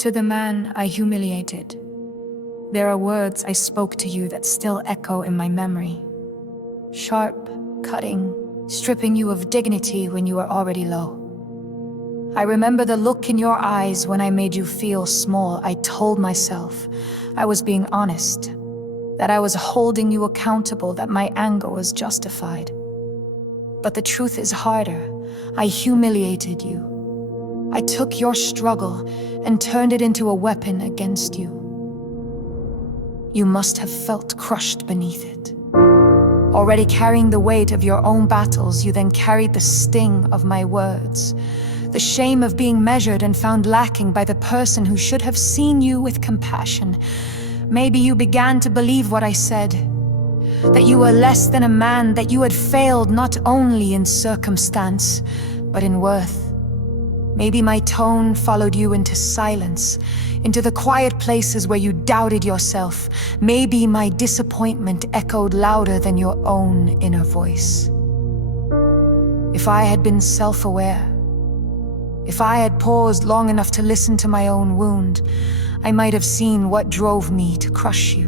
To the man I humiliated, there are words I spoke to you that still echo in my memory. Sharp, cutting, stripping you of dignity when you were already low. I remember the look in your eyes when I made you feel small. I told myself I was being honest, that I was holding you accountable, that my anger was justified. But the truth is harder. I humiliated you. I took your struggle and turned it into a weapon against you. You must have felt crushed beneath it. Already carrying the weight of your own battles, you then carried the sting of my words, the shame of being measured and found lacking by the person who should have seen you with compassion. Maybe you began to believe what I said, that you were less than a man, that you had failed not only in circumstance, but in worth. Maybe my tone followed you into silence, into the quiet places where you doubted yourself. Maybe my disappointment echoed louder than your own inner voice. If I had been self-aware, if I had paused long enough to listen to my own wound, I might have seen what drove me to crush you.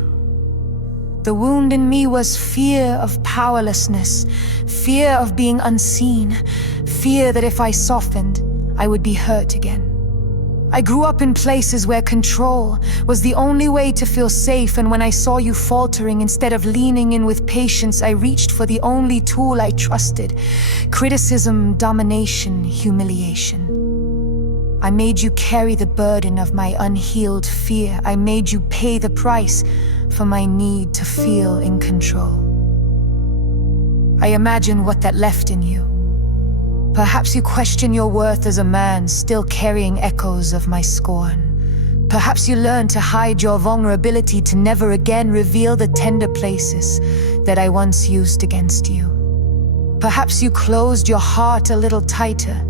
The wound in me was fear of powerlessness, fear of being unseen, fear that if I softened, I would be hurt again. I grew up in places where control was the only way to feel safe, and when I saw you faltering, instead of leaning in with patience, I reached for the only tool I trusted: criticism, domination, humiliation. I made you carry the burden of my unhealed fear. I made you pay the price for my need to feel in control. I imagine what that left in you. Perhaps you question your worth as a man, still carrying echoes of my scorn. Perhaps you learned to hide your vulnerability, to never again reveal the tender places that I once used against you. Perhaps you closed your heart a little tighter,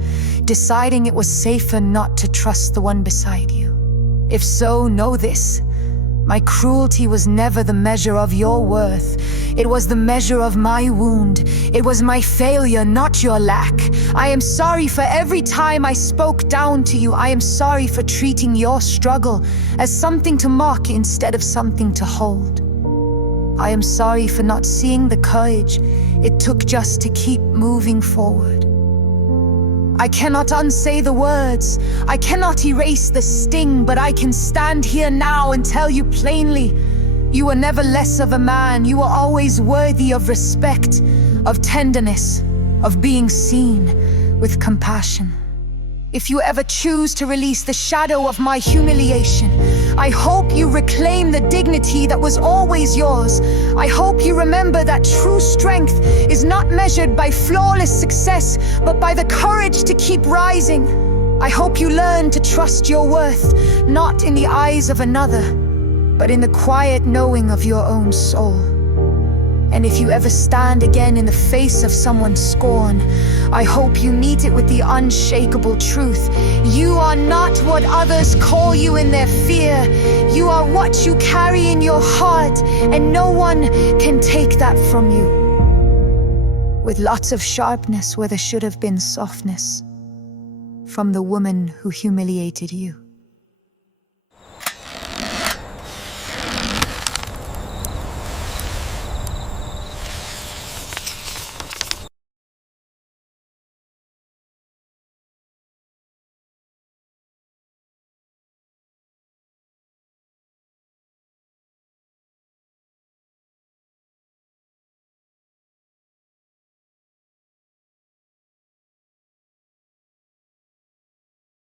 deciding it was safer not to trust the one beside you. If so, know this: my cruelty was never the measure of your worth. It was the measure of my wound. It was my failure, not your lack. I am sorry for every time I spoke down to you. I am sorry for treating your struggle as something to mock instead of something to hold. I am sorry for not seeing the courage it took just to keep moving forward. I cannot unsay the words, I cannot erase the sting, but I can stand here now and tell you plainly, you were never less of a man. You were always worthy of respect, of tenderness, of being seen with compassion. If you ever choose to release the shadow of my humiliation, I hope you reclaim the dignity that was always yours. I hope you remember that true strength is not measured by flawless success, but by the courage to keep rising. I hope you learn to trust your worth, not in the eyes of another, but in the quiet knowing of your own soul. And if you ever stand again in the face of someone's scorn, I hope you meet it with the unshakable truth. You are not what others call you in their fear. You are what you carry in your heart, and no one can take that from you. With lots of sharpness where there should have been softness, from the woman who humiliated you.